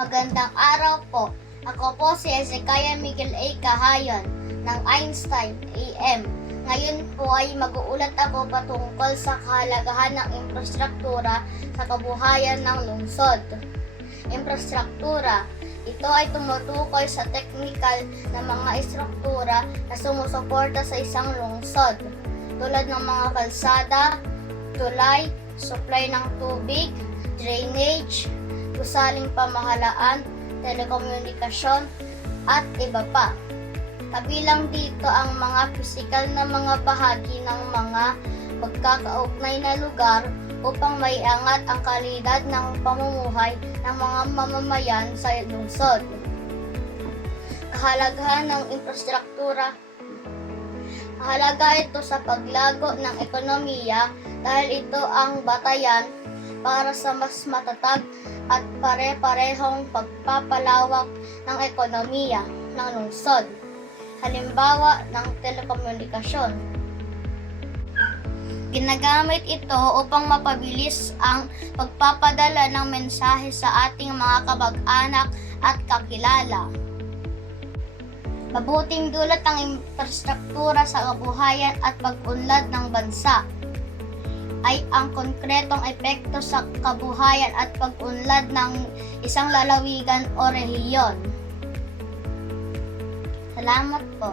Magandang araw po. Ako po si Hezekiah Miguel A. Kahayan ng Einstein AM. Ngayon po ay mag-uulat ako patungkol sa kahalagahan ng infrastruktura sa kabuhayan ng lungsod. Infrastruktura. Ito ay tumutukoy sa teknikal na mga istruktura na sumusuporta sa isang lungsod, tulad ng mga kalsada, tulay, supply ng tubig, drainage, gusaling pamahalaan, telekomunikasyon, at iba pa. Kabilang dito ang mga pisikal na mga bahagi ng mga magkakaugnay na lugar upang maiangat ang kalidad ng pamumuhay ng mga mamamayan sa lungsod. Kahalagahan ng infrastruktura. Mahalaga ito sa paglago ng ekonomiya dahil ito ang batayan para sa mas matatag at pare-parehong pagpapalawak ng ekonomiya ng lungsod. Halimbawa ng telekomunikasyon. Ginagamit ito upang mapabilis ang pagpapadala ng mensahe sa ating mga kamag-anak at kakilala. Mabuting dulot ang infrastruktura sa kabuhayan at pag-unlad ng bansa ay ang konkretong epekto sa kabuhayan at pag-unlad ng isang lalawigan o rehiyon. Salamat po.